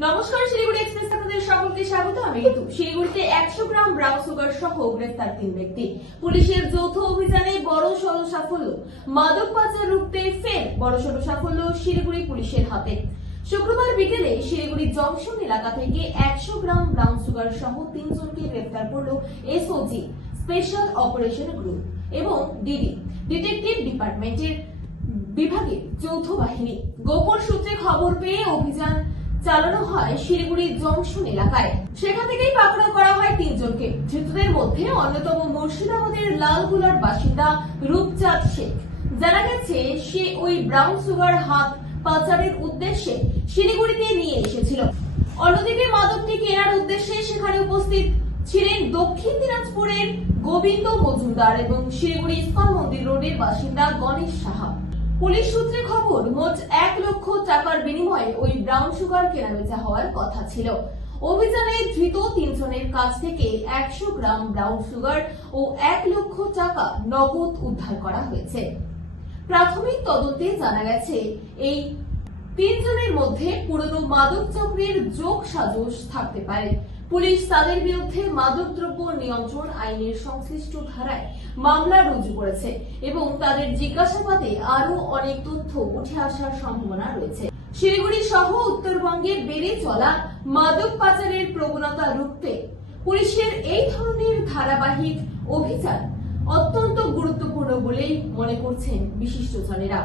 নমস্কার, শিলিগুড়ি এক্সপ্রেস আপনাদের সকলকে স্বাগত। আমি ঋতু। শিলিগুড়িতে 100 গ্রাম ব্রাউন সুগার সহ গ্রেফতার 3 ব্যক্তি। পুলিশের যৌথ অভিযানে বড়সড় সাফল্য। মাদক পাচার রুখতে ফের বড়সড় সাফল্য শিলিগুড়ি পুলিশের হাতে। শুক্রবার বিকেলে শিলিগুড়ি জংশন এলাকা থেকে 100 গ্রাম ব্রাউন সুগার সহ 3 জনকে গ্রেফতার করল এসওজি স্পেশাল অপারেশন গ্রুপ এবং ডিডি ডিটেকটিভ ডিপার্টমেন্টের বিভাগের যৌথ বাহিনী। গোপন সূত্রে খবর পেয়ে অভিযান চালানো হয় শিলিগুড়ি জংশন এলাকায়। সেখান থেকেই পাকড়াও করা হয় 3 জনকে। ধৃতদের মধ্যে অন্যতম মুর্শিদাবাদের লালগুলার বাসিন্দা রূপচাঁদ শেখ। জানা গেছে সে ওই ব্রাউন সুগার হাত পাচারের উদ্দেশ্যে শিলিগুড়িতে নিয়ে এসেছিল। অন্যদিকে মাদকটি কেনার উদ্দেশ্যে সেখানে উপস্থিত ছিলেন দক্ষিণ দিনাজপুরের গোবিন্দ মজুমদার এবং শিলিগুড়ি ইস্কন মন্দির রোডের বাসিন্দা গণেশ সাহা। পুলিশ সূত্রে খবর, মোট 1 লক্ষ টাকার বিনিময়ে ওই ব্রাউন সুগার কেনাবেচা হওয়ার কথা ছিল। অভিযানে ধৃত 3 জনের কাছ থেকে 100 গ্রাম ব্রাউন সুগার ও 1 লক্ষ টাকা নগদ উদ্ধার করা হয়েছে। প্রাথমিক তদন্তে জানা গেছে এই 3 জনের মধ্যে পুরনো মাদক চক্রের যোগ সাজশ থাকতে পারে। পুলিশ তাদের বিরুদ্ধে মাদকদ্রব্য নিয়ন্ত্রণ আইনের সংশ্লিষ্ট ধারায় মামলা রুজু করেছে এবং তাদের জিজ্ঞাসাবাদে আরো অনেক তথ্য উঠে আসার সম্ভাবনা রয়েছে। শিলিগুড়ি সহ উত্তরবঙ্গে বেড়ে চলা মাদক পাচারের প্রবণতা রুখতে পুলিশের এই ধরনের ধারাবাহিক অভিযান অত্যন্ত গুরুত্বপূর্ণ বলেই মনে করছেন বিশিষ্টজনেরা।